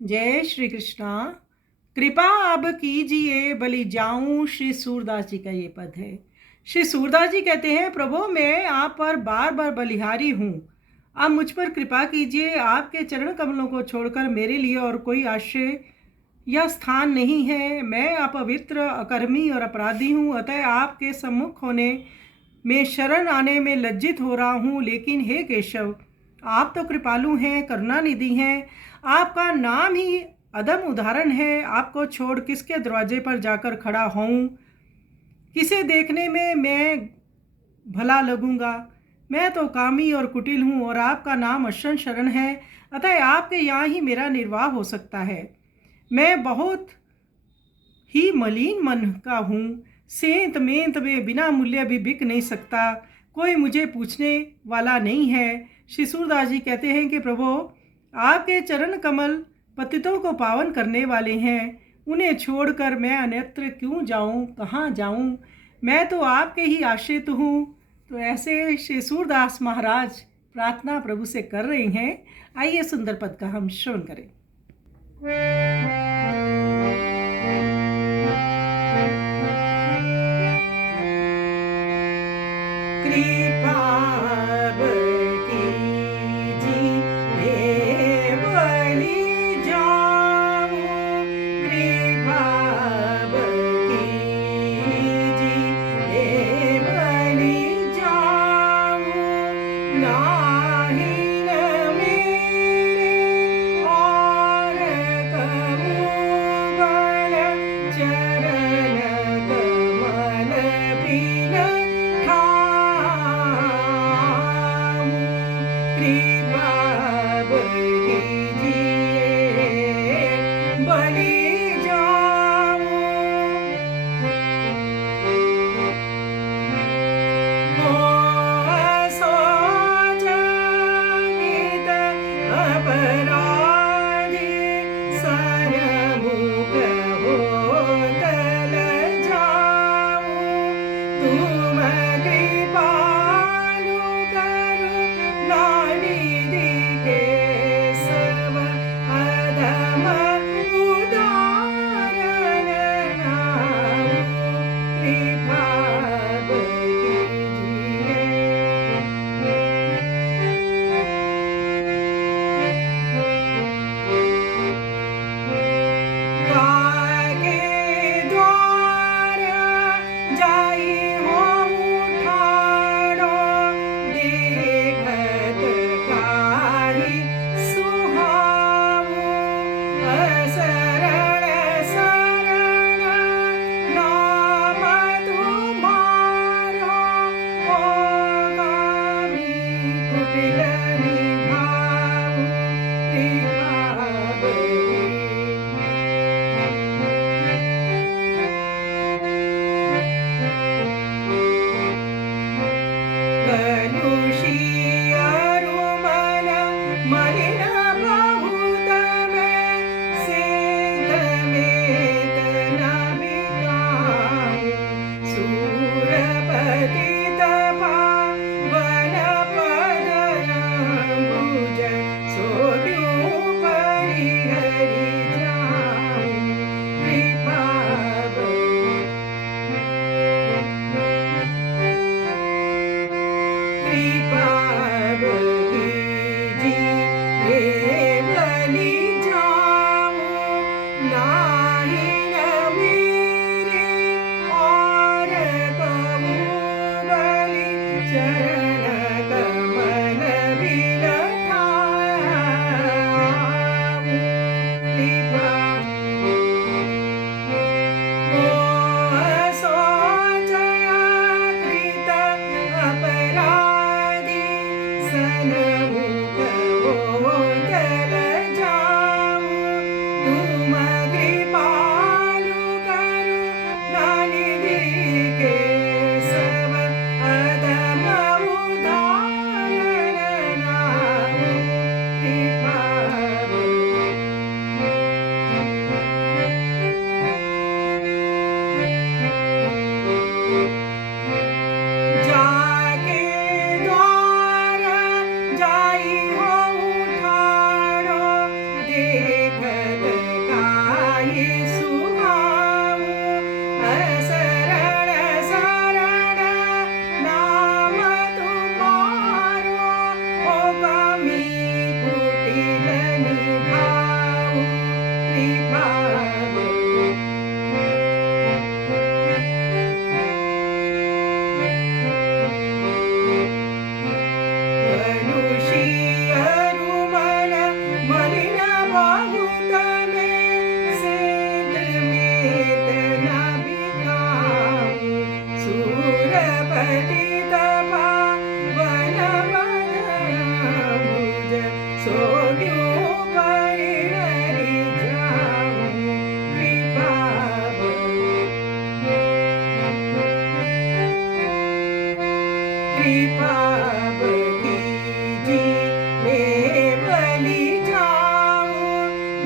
जय श्री कृष्णा। कृपा अब कीजिए बलि जाऊं, श्री सूरदास जी का ये पद है। श्री सूरदास जी कहते हैं, प्रभु मैं आप पर बार बार बलिहारी हूँ, आप मुझ पर कृपा कीजिए। आपके चरण कमलों को छोड़कर मेरे लिए और कोई आश्रय या स्थान नहीं है। मैं अपवित्र, अकर्मी और अपराधी हूँ, अतः आपके सम्मुख होने में, शरण आने में लज्जित हो रहा हूँ। लेकिन हे केशव, आप तो कृपालु हैं, करुणानिधि हैं। आपका नाम ही अदम उदाहरण है। आपको छोड़ किसके दरवाजे पर जाकर खड़ा होऊं? किसे देखने में मैं भला लगूंगा? मैं तो कामी और कुटिल हूँ और आपका नाम अशन शरण है, अतः आपके यहाँ ही मेरा निर्वाह हो सकता है। मैं बहुत ही मलिन मन का हूँ, सेंत मेंत में बिना मूल्य भी बिक नहीं सकता, कोई मुझे पूछने वाला नहीं है। श्री सूरदास जी कहते हैं कि प्रभु आपके चरण कमल पतितों को पावन करने वाले हैं, उन्हें छोड़कर मैं अन्यत्र क्यों जाऊं, कहाँ जाऊं? मैं तो आपके ही आश्रित हूँ। तो ऐसे श्री सूरदास महाराज प्रार्थना प्रभु से कर रहे हैं। आइए सुंदर पद का हम श्रवण करें। कृपा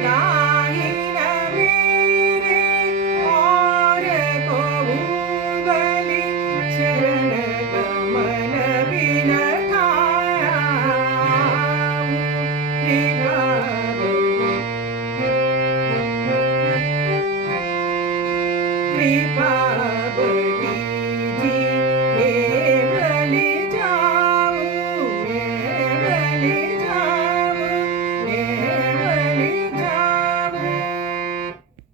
नाही न मेरे और को भूगली चरण कमल बिन ठाया कृपा कृपा